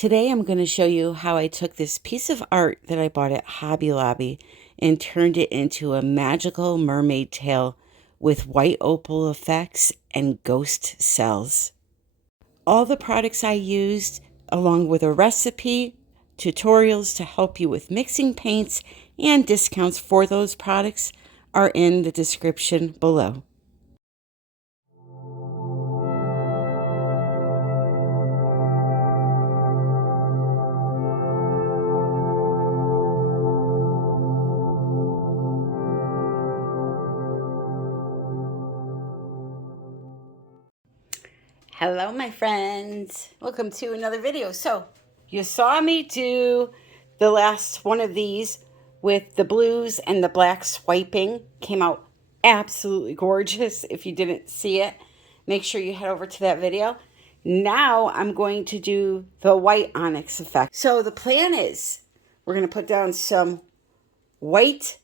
Today I'm going to show you how I took this piece of art that I bought at Hobby Lobby and turned it into a magical mermaid tail with white opal effects and ghost cells. All the products I used, along with a recipe, tutorials to help you with mixing paints, and discounts for those products are in the description below. Hello my friends, welcome to another video. So you saw me do the last one of these with the blues and the black swiping. Came out absolutely gorgeous. If you didn't see it, make sure you head over to that video. Now I'm going to do the white onyx effect. So the plan is we're going to put down some white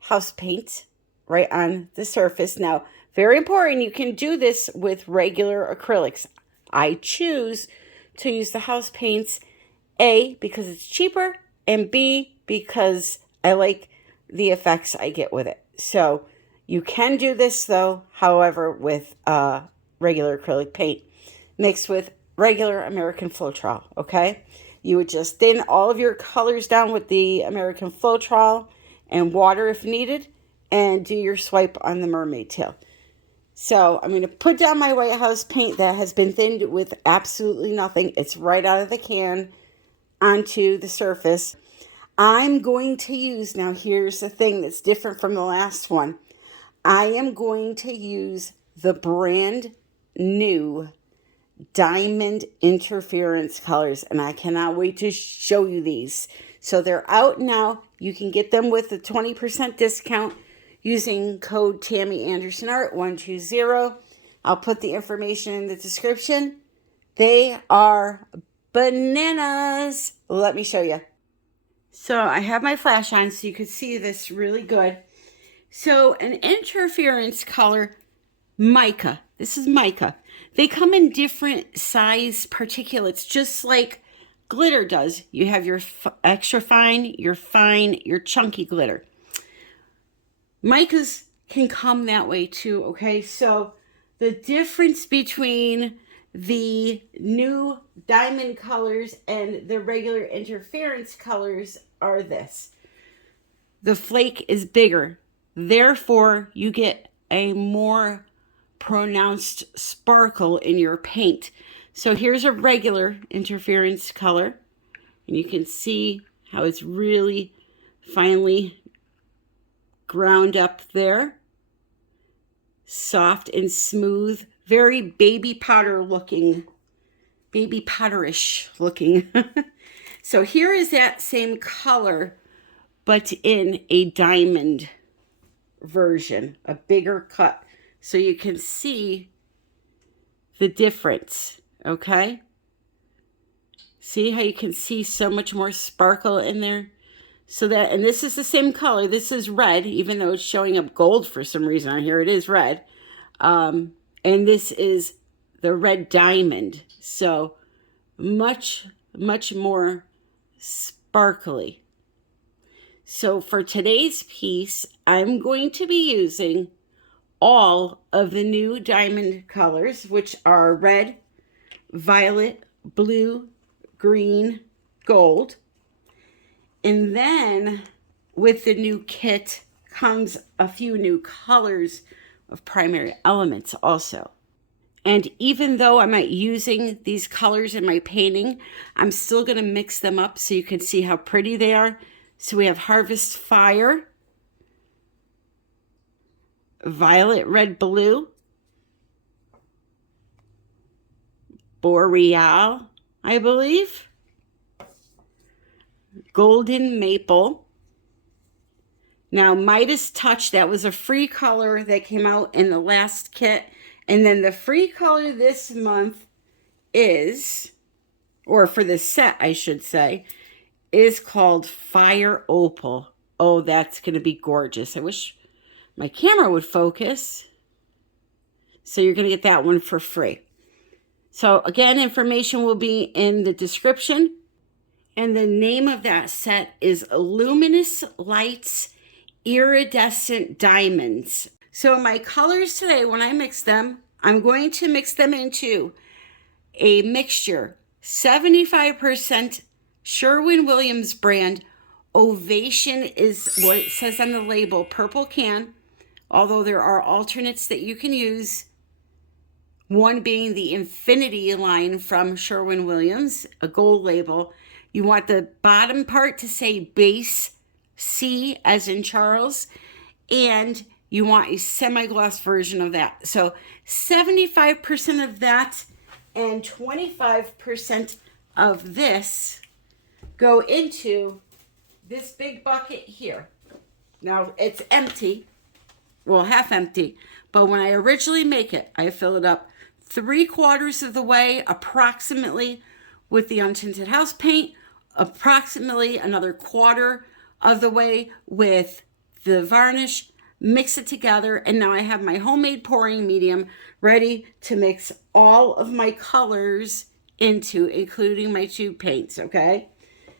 house paint right on the surface. Now, very important, you can do this with regular acrylics. I choose to use the house paints, A, because it's cheaper, and B, because I like the effects I get with it. So you can do this, though, however, with regular acrylic paint mixed with regular American Floetrol, okay? You would just thin all of your colors down with the American Floetrol and water if needed, and do your swipe on the mermaid tail. So I'm going to put down my white house paint that has been thinned with absolutely nothing. It's right out of the can onto the surface. I'm going to use, now here's the thing that's different from the last one. I am going to use the brand new diamond interference colors, and I cannot wait to show you these. So they're out now. You can get them with a 20% discount using code Tammy Anderson Art 120. I'll put the information in the description. They are bananas. Let me show you. So I have my flash on so you can see this really good. So an interference color, mica. This is mica. They come in different size particulates, just like glitter does. You have your extra fine, your chunky glitter. Micas can come that way too, okay? So the difference between the new diamond colors and the regular interference colors are this. The flake is bigger. Therefore, you get a more pronounced sparkle in your paint. So here's a regular interference color. And you can see how it's really finely ground up there. Soft and smooth. Very baby powder looking. Baby powderish looking. So here is that same color, but in a diamond version. A bigger cut. So you can see the difference. Okay? See how you can see so much more sparkle in there? So that, and this is the same color. This is red, even though it's showing up gold for some reason on here. It is red. And this is the red diamond. So much, much more sparkly. So for today's piece, I'm going to be using all of the new diamond colors, which are red, violet, blue, green, gold. And then with the new kit comes a few new colors of primary elements also. And even though I'm not using these colors in my painting, I'm still going to mix them up so you can see how pretty they are. So we have Harvest Fire, Violet, Red, Blue, Boreal, I believe, Golden Maple. Now, Midas Touch, that was a free color that came out in the last kit. And then the free color this month is, or for this set, I should say, is called Fire Opal. Oh, that's going to be gorgeous. I wish my camera would focus. So you're going to get that one for free. So again, information will be in the description. And the name of that set is Luminous Lights Iridescent Diamonds. So my colors today, when I mix them, I'm going to mix them into a mixture. 75% Sherwin-Williams brand. Ovation is what it says on the label, purple can, although there are alternates that you can use. One being the Infinity line from Sherwin-Williams, a gold label. You want the bottom part to say base C as in Charles, and you want a semi-gloss version of that. So 75% of that and 25% of this go into this big bucket here. Now it's empty, well, half empty, but when I originally make it, I fill it up 3/4 of the way approximately with the untinted house paint, approximately another 1/4 of the way with the varnish, mix it together, and now I have my homemade pouring medium ready to mix all of my colors into, including my tube paints, okay?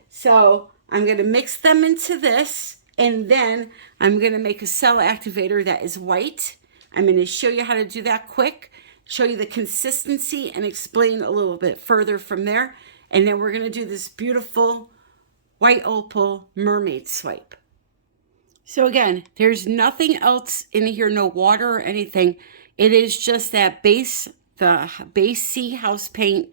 So I'm going to mix them into this, and then I'm going to make a cell activator that is white. I'm going to show you how to do that quick, show you the consistency, and explain a little bit further from there. And then we're going to do this beautiful White Opal Mermaid swipe. So again, there's nothing else in here, no water or anything. It is just that base, the base C house paint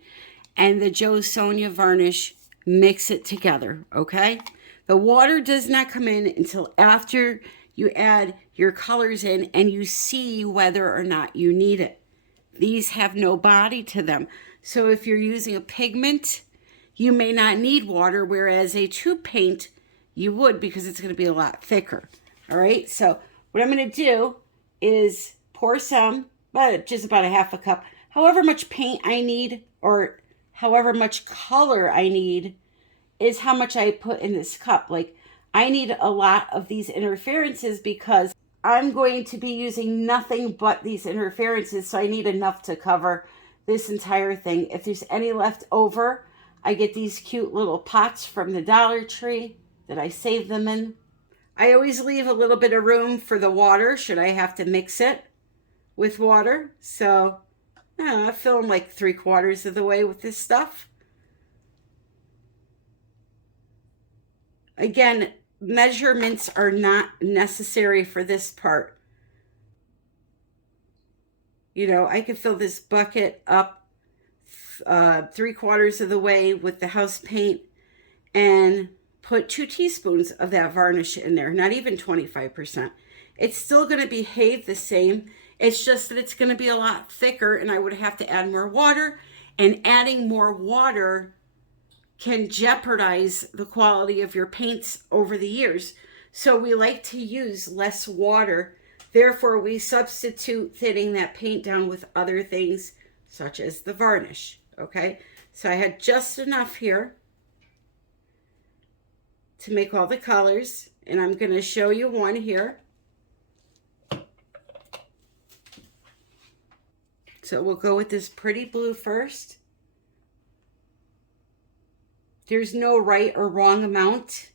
and the Joe Sonia varnish. Mix it together, okay? The water does not come in until after you add your colors in and you see whether or not you need it. These have no body to them. So if you're using a pigment, you may not need water, whereas a tube paint, you would, because it's going to be a lot thicker. All right, so what I'm going to do is pour some, just about a half a cup, however much paint I need, or however much color I need is how much I put in this cup. Like, I need a lot of these interferences because I'm going to be using nothing but these interferences, so I need enough to cover this entire thing. If there's any left over, I get these cute little pots from the Dollar Tree that I save them in. I always leave a little bit of room for the water should I have to mix it with water. So I fill them like 3/4 of the way with this stuff. Again, measurements are not necessary for this part. You know, I could fill this bucket up 3/4 of the way with the house paint and put 2 teaspoons of that varnish in there, not even 25%. It's still going to behave the same. It's just that it's going to be a lot thicker, and I would have to add more water, and adding more water can jeopardize the quality of your paints over the years. So we like to use less water. Therefore, we substitute thinning that paint down with other things, such as the varnish, okay? So I had just enough here to make all the colors, and I'm going to show you one here. So we'll go with this pretty blue first. There's no right or wrong amount.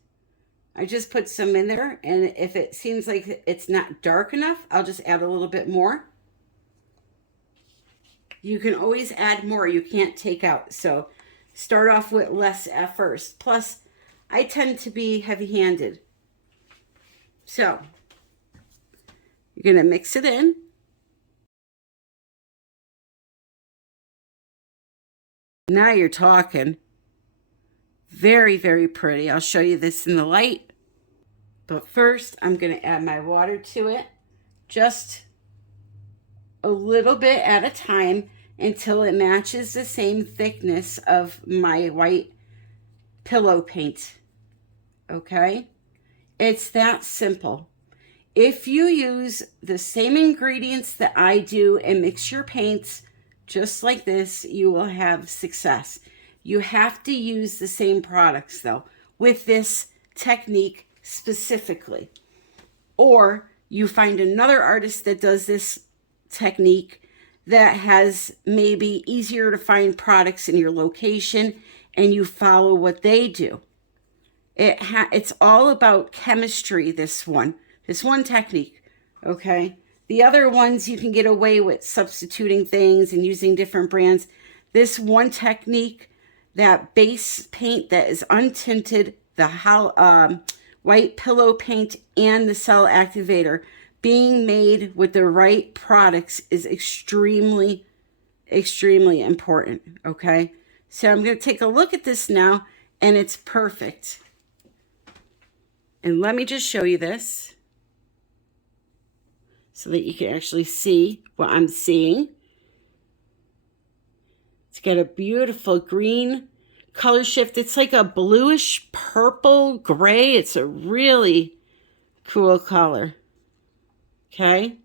I just put some in there, and if it seems like it's not dark enough, I'll just add a little bit more. You can always add more. You can't take out. So start off with less at first. Plus, I tend to be heavy-handed. So you're going to mix it in. Now you're talking. Very, very pretty. I'll show you this in the light. But first, I'm going to add my water to it. Just a little bit at a time until it matches the same thickness of my white pillow paint. Okay? It's that simple. If you use the same ingredients that I do and mix your paints just like this, you will have success. You have to use the same products, though, with this technique specifically. Or you find another artist that does this technique that has maybe easier to find products in your location and you follow what they do. It's all about chemistry, this one technique, okay? The other ones you can get away with substituting things and using different brands. This one technique, that base paint that is untinted, the white pillow paint and the cell activator, being made with the right products is extremely, extremely important, okay? So I'm going to take a look at this now, and it's perfect. And let me just show you this so that you can actually see what I'm seeing. It's got a beautiful green color shift. It's like a bluish purple gray. It's a really cool color. Okay.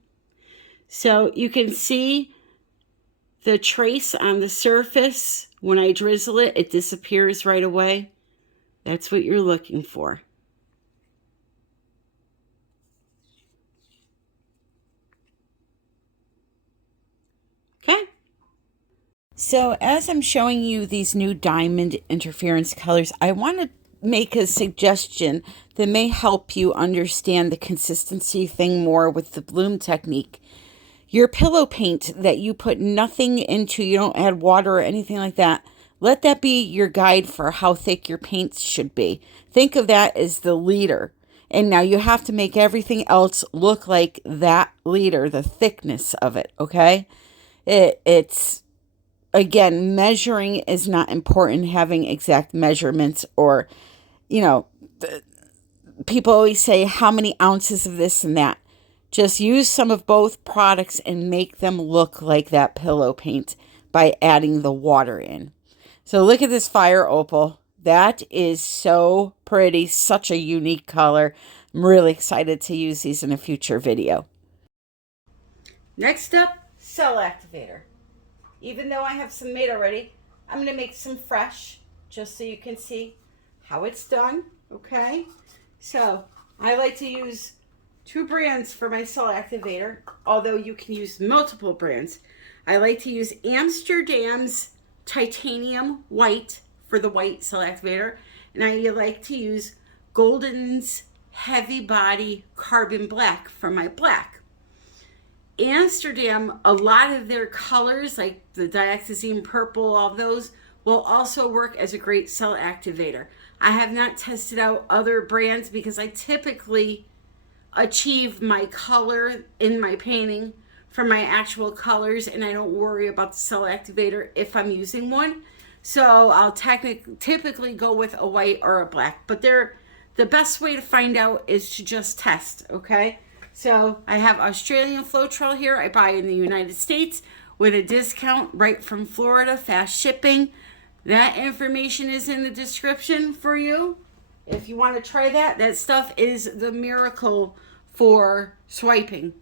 So you can see the trace on the surface. When I drizzle it, it disappears right away. That's what you're looking for. Okay. So as I'm showing you these new diamond interference colors, I want to make a suggestion that may help you understand the consistency thing more with the bloom technique. Your pillow paint that you put nothing into, you don't add water or anything like that, let that be your guide for how thick your paints should be. Think of that as the leader. And now you have to make everything else look like that leader, the thickness of it, okay? It's, again, measuring is not important, having exact measurements, or, you know, people always say how many ounces of this and that. Just use some of both products and make them look like that pillow paint by adding the water in. So look at this fire opal. That is so pretty, such a unique color. I'm really excited to use these in a future video. Next up, cell activator. Even though I have some made already, I'm going to make some fresh just so you can see how it's done, okay? So I like to use 2 brands for my cell activator, although you can use multiple brands. I like to use Amsterdam's Titanium White for the white cell activator, and I like to use Golden's Heavy Body Carbon Black for my black. Amsterdam, a lot of their colors, like the dioxazine purple, all those, will also work as a great cell activator. I have not tested out other brands because I typically achieve my color in my painting for my actual colors, and I don't worry about the cell activator if I'm using one. So I'll typically go with a white or a black, but the best way to find out is to just test, okay? So I have Australian Floetrol here. I buy in the United States with a discount right from Florida, fast shipping. That information is in the description for you. If you want to try that, that stuff is the miracle for swiping.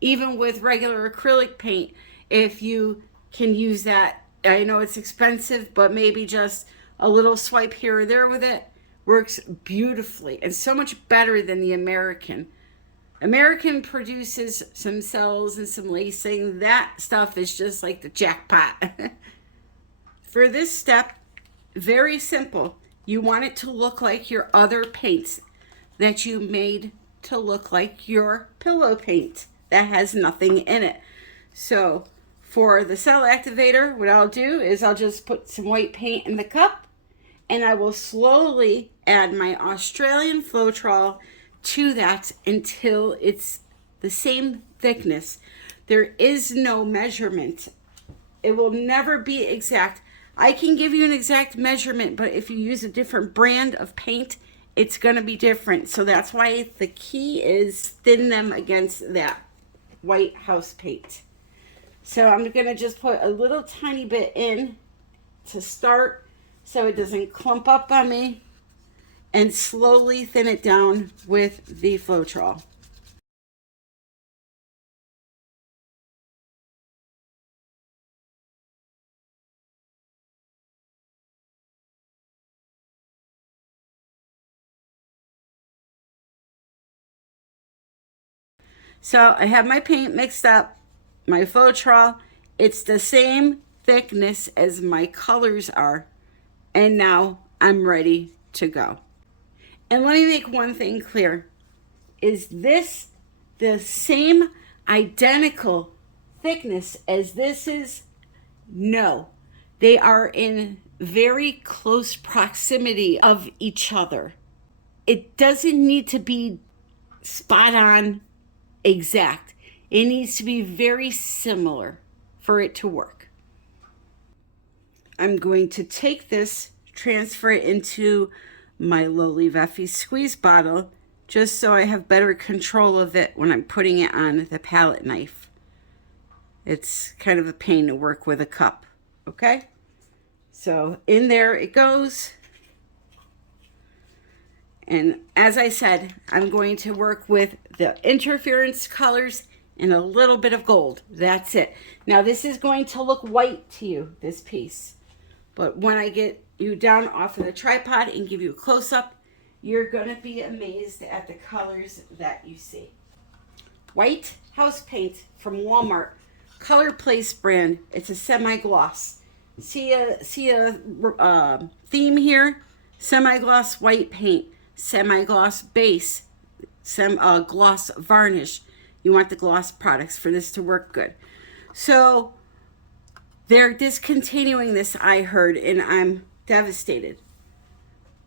Even with regular acrylic paint, if you can use that, I know it's expensive, but maybe just a little swipe here or there with it works beautifully and so much better than the American. American produces some cells and some lacing. That stuff is just like the jackpot. For this step, very simple. You want it to look like your other paints that you made to look like your pillow paint that has nothing in it. So for the cell activator, what I'll do is I'll just put some white paint in the cup, and I will slowly add my Australian Floetrol to that until it's the same thickness. There is no measurement. It will never be exact. I can give you an exact measurement, but if you use a different brand of paint, it's going to be different. So that's why the key is thin them against that white house paint. So I'm going to just put a little tiny bit in to start so it doesn't clump up on me, and slowly thin it down with the Floetrol. So I have my paint mixed up, my Floetrol, It's the same thickness as my colors are. And now I'm ready to go. And let me make one thing clear. Is this the same identical thickness as this is? No. They are in very close proximity of each other. It doesn't need to be spot on exact. It needs to be very similar for it to work. I'm going to take this, transfer it into my Lowly Veffy squeeze bottle, just so I have better control of it when I'm putting it on the palette knife. It's kind of a pain to work with a cup, okay? So in there it goes. And as I said, I'm going to work with the interference colors and a little bit of gold. That's it. Now this is going to look white to you, this piece. But when I get you down off of the tripod and give you a close-up, you're going to be amazed at the colors that you see. White house paint from Walmart, Color Place brand. It's a semi-gloss. See a theme here? Semi-gloss white paint, semi-gloss base, gloss varnish. You want the gloss products for this to work good. So they're discontinuing this, I heard, and I'm devastated.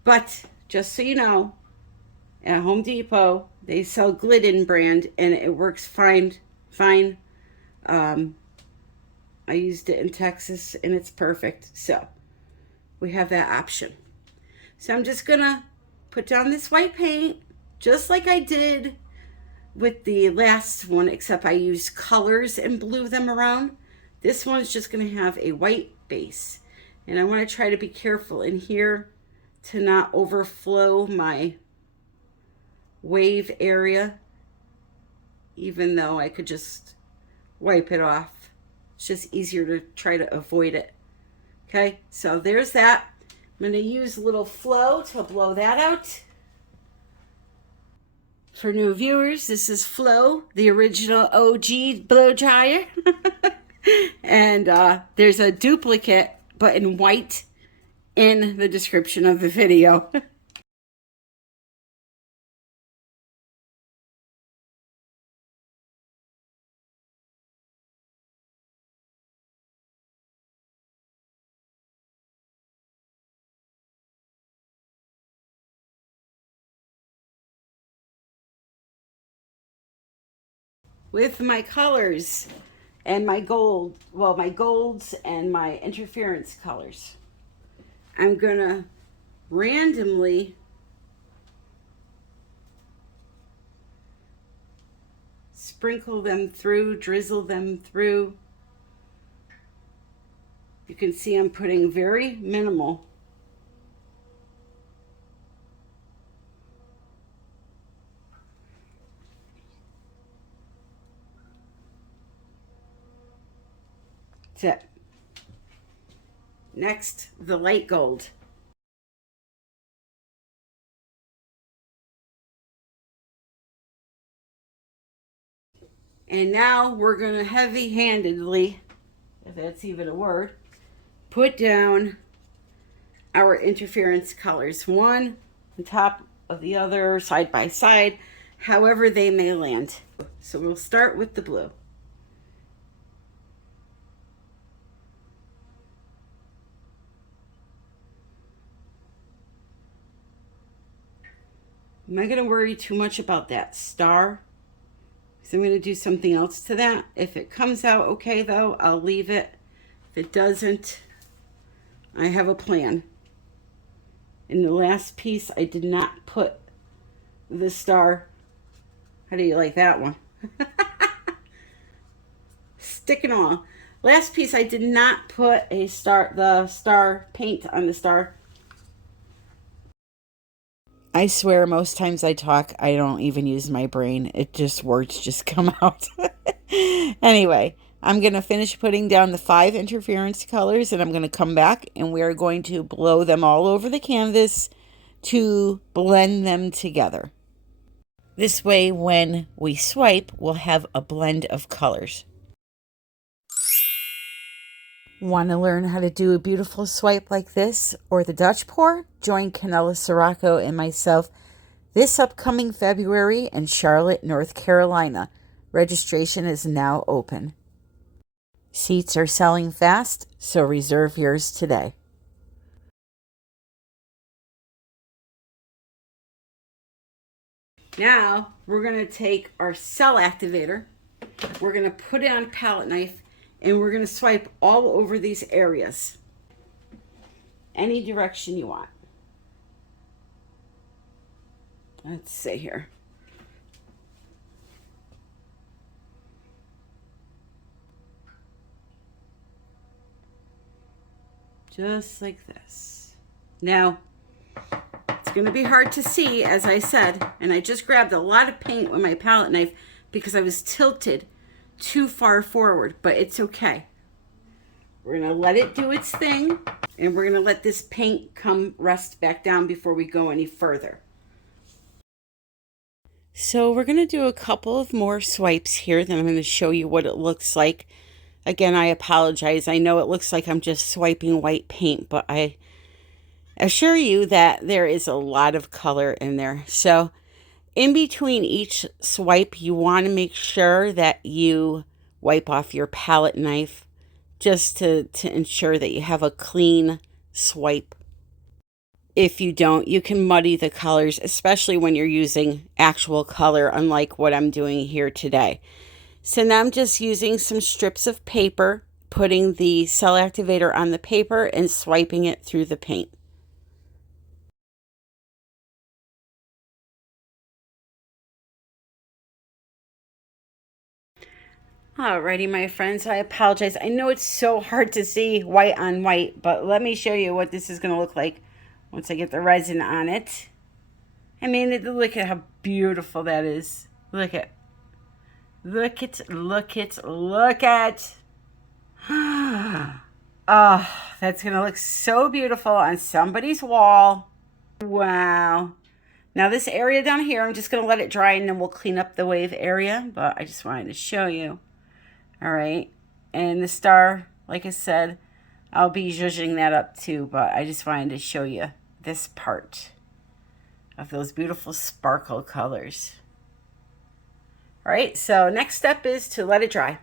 But just so you know, at Home Depot, they sell Glidden brand, and it works fine. I used it in Texas, and it's perfect. So we have that option. So I'm just going to put down this white paint, just like I did with the last one, except I used colors and blew them around. This one's just going to have a white base. And I want to try to be careful in here to not overflow my wave area, even though I could just wipe it off. It's just easier to try to avoid it. Okay, so there's that. I'm going to use a little Flow to blow that out. For new viewers, this is Flow, the original OG blow dryer. And there's a duplicate, but in white, in the description of the video. With my colors and my gold, well, my golds and my interference colors, I'm gonna randomly sprinkle them through, drizzle them through. You can see I'm putting very minimal. That's it. Next, the light gold. And now we're going to heavy-handedly, if that's even a word, put down our interference colors, one on top of the other, side by side, however they may land. So we'll start with the blue. I'm not going to worry too much about that star, because I'm going to do something else to that. If it comes out okay, though, I'll leave it. If it doesn't, I have a plan. In the last piece, I did not put the star. How do you like that one? Stick and all. Last piece, I did not put the star paint on the star. I swear most times I talk, I don't even use my brain. It just, words just come out. Anyway, I'm going to finish putting down the 5 interference colors, and I'm going to come back and we're going to blow them all over the canvas to blend them together. This way, when we swipe, we'll have a blend of colors. Want to learn how to do a beautiful swipe like this or the Dutch pour? Join Canella Sirocco and myself this upcoming February in Charlotte, North Carolina. Registration is now open. Seats are selling fast, so reserve yours today. Now we're going to take our cell activator, we're going to put it on a palette knife, and we're going to swipe all over these areas. Any direction you want. Let's see here. Just like this. Now, it's going to be hard to see, as I said, and I just grabbed a lot of paint with my palette knife because I was tilted too far forward, but it's okay. We're going to let it do its thing, and we're going to let this paint come rest back down before we go any further. So we're going to do a couple of more swipes here, then I'm going to show you what it looks like. Again, I apologize. I know it looks like I'm just swiping white paint, but I assure you that there is a lot of color in there. So in between each swipe, you want to make sure that you wipe off your palette knife just to ensure that you have a clean swipe. If you don't, you can muddy the colors, especially when you're using actual color, unlike what I'm doing here today. So now I'm just using some strips of paper, putting the cell activator on the paper and swiping it through the paint. Alrighty, my friends, I apologize. I know it's so hard to see white on white, but let me show you what this is going to look like once I get the resin on it. I mean, look at how beautiful that is. Look at. Look at. Oh, that's going to look so beautiful on somebody's wall. Wow. Now this area down here, I'm just going to let it dry and then we'll clean up the wave area. But I just wanted to show you. All right. And the star, like I said, I'll be zhuzhing that up too. But I just wanted to show you this part of those beautiful sparkle colors. All right. So next step is to let it dry.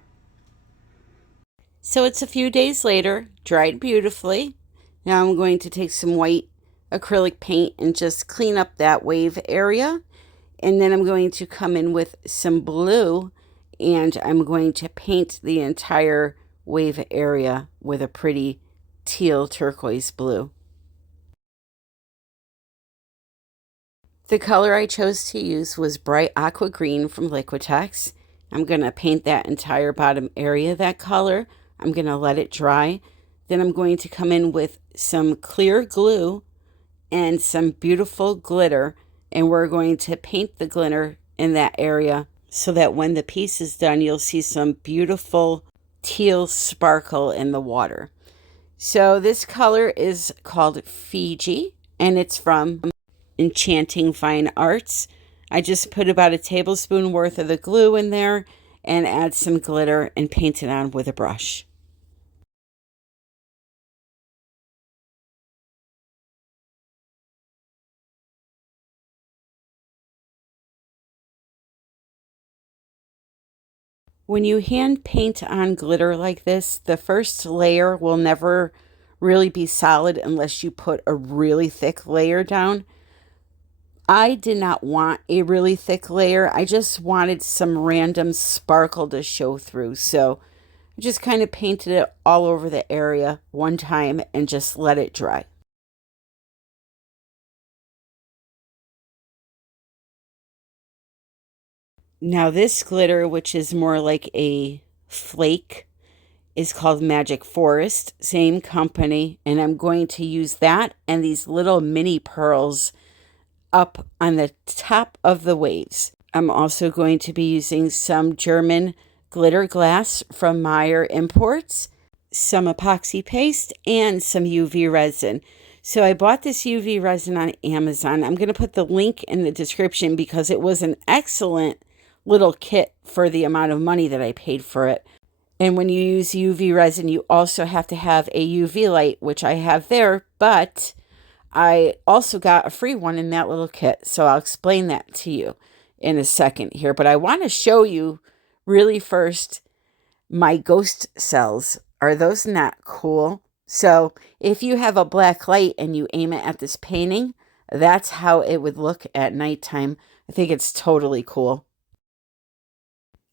So it's a few days later, dried beautifully. Now I'm going to take some white acrylic paint and just clean up that wave area. And then I'm going to come in with some blue and I'm going to paint the entire wave area with a pretty teal turquoise blue. The color I chose to use was bright aqua green from Liquitex. I'm going to paint that entire bottom area that color. I'm going to let it dry. Then I'm going to come in with some clear glue and some beautiful glitter. And we're going to paint the glitter in that area so that when the piece is done, you'll see some beautiful teal sparkle in the water. So this color is called Fiji and it's from Enchanting Fine Arts. I just put about a tablespoon worth of the glue in there and add some glitter and paint it on with a brush. When you hand paint on glitter like this, the first layer will never really be solid unless you put a really thick layer down. I did not want a really thick layer. I just wanted some random sparkle to show through. So I just kind of painted it all over the area one time and just let it dry. Now this glitter, which is more like a flake, is called Magic Forest, same company, and I'm going to use that and these little mini pearls up on the top of the waves. I'm also going to be using some German glitter glass from Meyer Imports, some epoxy paste, and some UV resin. So I bought this UV resin on Amazon. I'm going to put the link in the description because it was an excellent little kit for the amount of money that I paid for it. And when you use UV resin, you also have to have a UV light, which I have there, but I also got a free one in that little kit. So I'll explain that to you in a second here. But I want to show you really first my ghost cells. Are those not cool? So if you have a black light and you aim it at this painting, that's how it would look at nighttime. I think it's totally cool.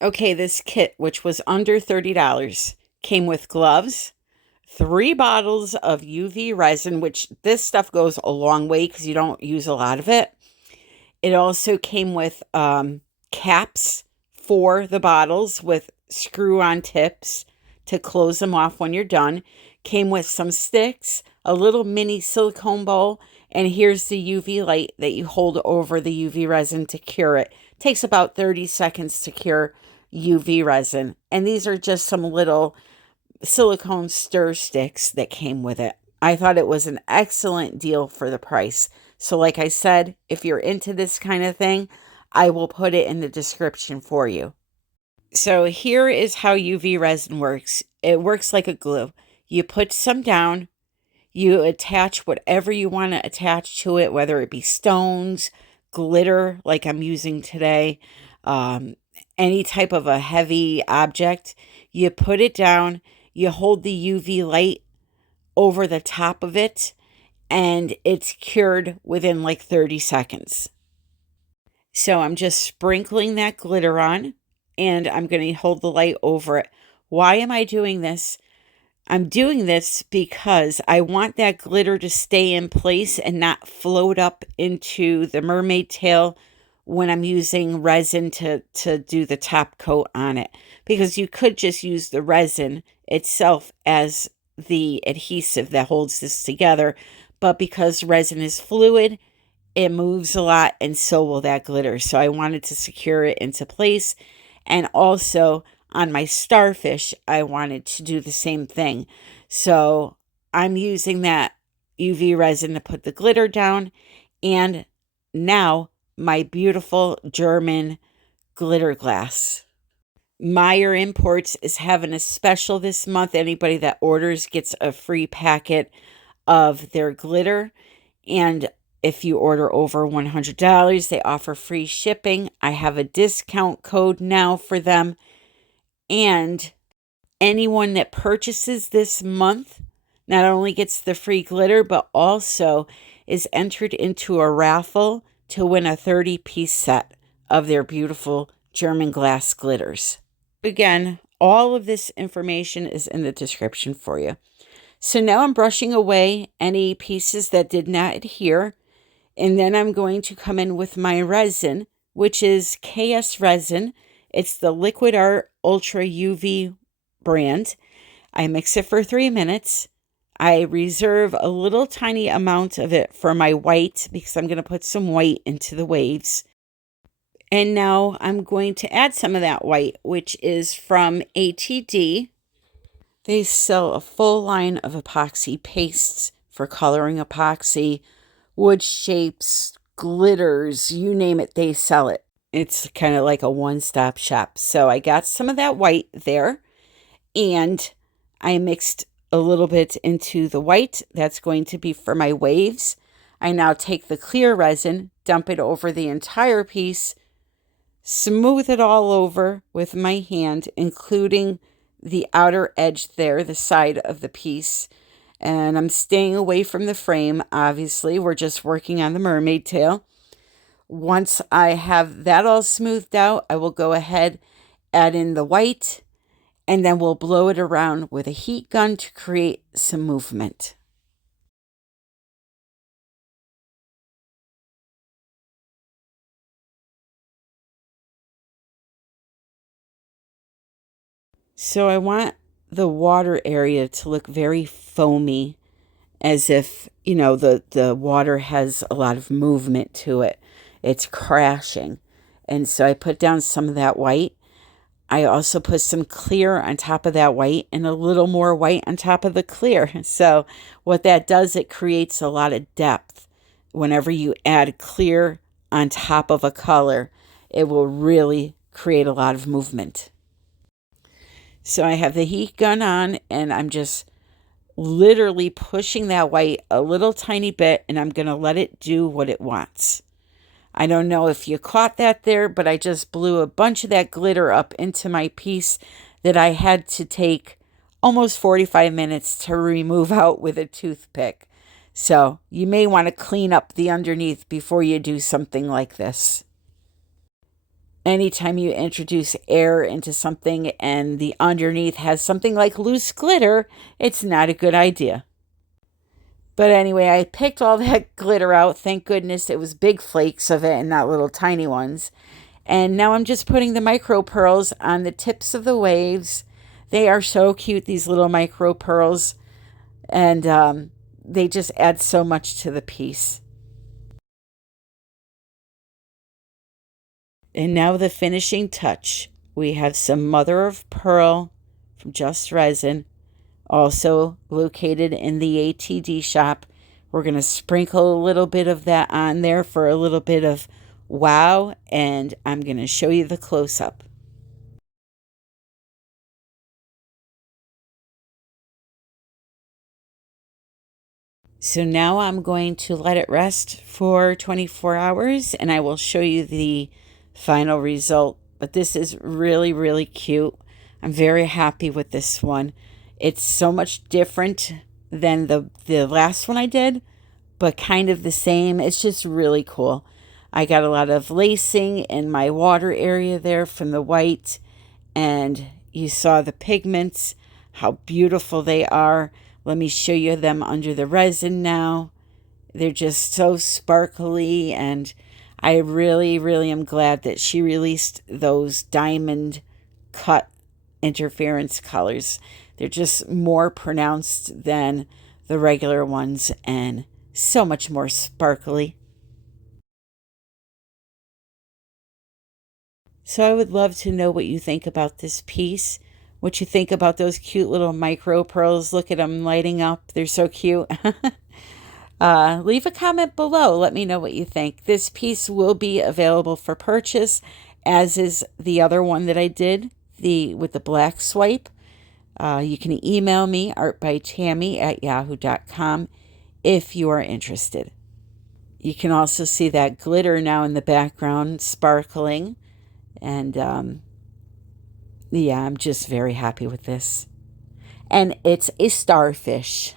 Okay, this kit, which was under $30, came with gloves, 3 bottles of UV resin, which this stuff goes a long way because you don't use a lot of it. It also came with caps for the bottles with screw-on tips to close them off when you're done. Came with some sticks, a little mini silicone bowl, and here's the UV light that you hold over the UV resin to cure it. Takes about 30 seconds to cure UV resin. And these are just some little silicone stir sticks that came with it. I thought it was an excellent deal for the price. So like I said, if you're into this kind of thing, I will put it in the description for you. So here is how UV resin works. It works like a glue. You put some down, you attach whatever you want to attach to it, whether it be stones, glitter like I'm using today, any type of a heavy object. You put it down, you hold the UV light over the top of it, and it's cured within like 30 seconds. So I'm just sprinkling that glitter on, and I'm going to hold the light over it. Why am I doing this? I'm doing this because I want that glitter to stay in place and not float up into the mermaid tail when I'm using resin to do the top coat on it. Because you could just use the resin itself as the adhesive that holds this together. But because resin is fluid, it moves a lot, and so will that glitter. So I wanted to secure it into place. And also on my starfish, I wanted to do the same thing. So I'm using that UV resin to put the glitter down. And now my beautiful German glitter glass. Meyer Imports is having a special this month. Anybody that orders gets a free packet of their glitter. And if you order over $100, they offer free shipping. I have a discount code now for them. And anyone that purchases this month not only gets the free glitter, but also is entered into a raffle to win a 30-piece set of their beautiful German glass glitters. Again, all of this information is in the description for you. So now I'm brushing away any pieces that did not adhere. And then I'm going to come in with my resin, which is KS Resin. It's the Liquid Art Ultra UV brand. I mix it for 3 minutes. I reserve a little tiny amount of it for my white because I'm going to put some white into the waves. And now I'm going to add some of that white, which is from ATD. They sell a full line of epoxy pastes for coloring epoxy, wood shapes, glitters, you name it, they sell it. It's kind of like a one-stop shop. So I got some of that white there, and I mixed a little bit into the white. That's going to be for my waves. I now take the clear resin, dump it over the entire piece, smooth it all over with my hand, including the outer edge there, the side of the piece. And I'm staying away from the frame, obviously. We're just working on the mermaid tail. Once I have that all smoothed out, I will go ahead, add in the white, and then we'll blow it around with a heat gun to create some movement. So I want the water area to look very foamy, as if, you know, the water has a lot of movement to it. It's crashing. And so I put down some of that white. I also put some clear on top of that white and a little more white on top of the clear. So what that does, it creates a lot of depth. Whenever you add clear on top of a color, it will really create a lot of movement. So I have the heat gun on, and I'm just literally pushing that white a little tiny bit, and I'm going to let it do what it wants. I don't know if you caught that there, but I just blew a bunch of that glitter up into my piece that I had to take almost 45 minutes to remove out with a toothpick. So you may want to clean up the underneath before you do something like this. Anytime you introduce air into something and the underneath has something like loose glitter, it's not a good idea. But anyway, I picked all that glitter out. Thank goodness it was big flakes of it and not little tiny ones. And now I'm just putting the micro pearls on the tips of the waves. They are so cute, these little micro pearls. And they just add so much to the piece. And now the finishing touch. We have some mother of pearl from Just Resin, also located in the ATD shop. We're going to sprinkle a little bit of that on there for a little bit of wow, and I'm going to show you the close-up. So now I'm going to let it rest for 24 hours, and I will show you the final result. But this is really, really cute. I'm very happy with this one. It's so much different than the last one I did, but kind of the same. It's just really cool. I got a lot of lacing in my water area there from the white, and you saw the pigments, how beautiful they are. Let me show you them under the resin now. They're just so sparkly, and I really, really am glad that she released those diamond cut interference colors. They're just more pronounced than the regular ones and so much more sparkly. So I would love to know what you think about this piece, what you think about those cute little micro pearls. Look at them lighting up. They're so cute. Leave a comment below. Let me know what you think. This piece will be available for purchase, as is the other one that I did, with the black swipe. You can email me, artbytammy@yahoo.com, if you are interested. You can also see that glitter now in the background sparkling. And yeah, I'm just very happy with this. And it's a starfish.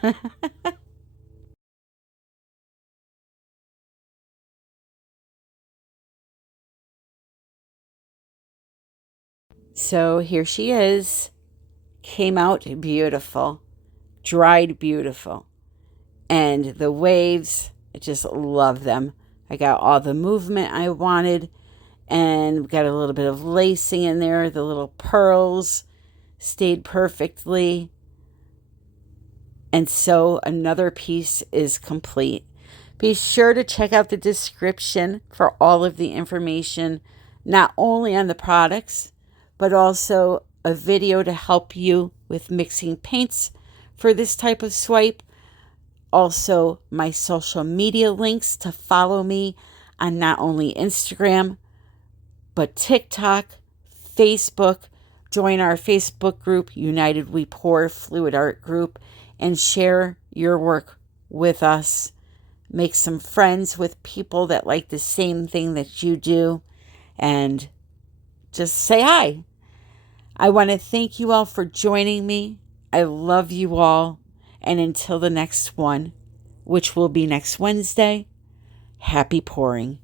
So here she is. Came out beautiful. Dried beautiful. And the waves, I just love them. I got all the movement I wanted. And got a little bit of lacing in there. The little pearls stayed perfectly. And so another piece is complete. Be sure to check out the description for all of the information, not only on the products, but also a video to help you with mixing paints for this type of swipe. Also, my social media links to follow me on not only Instagram, but TikTok, Facebook. Join our Facebook group, United We Pour Fluid Art Group, and share your work with us. Make some friends with people that like the same thing that you do, and just say hi. I want to thank you all for joining me. I love you all. And until the next one, which will be next Wednesday, happy pouring.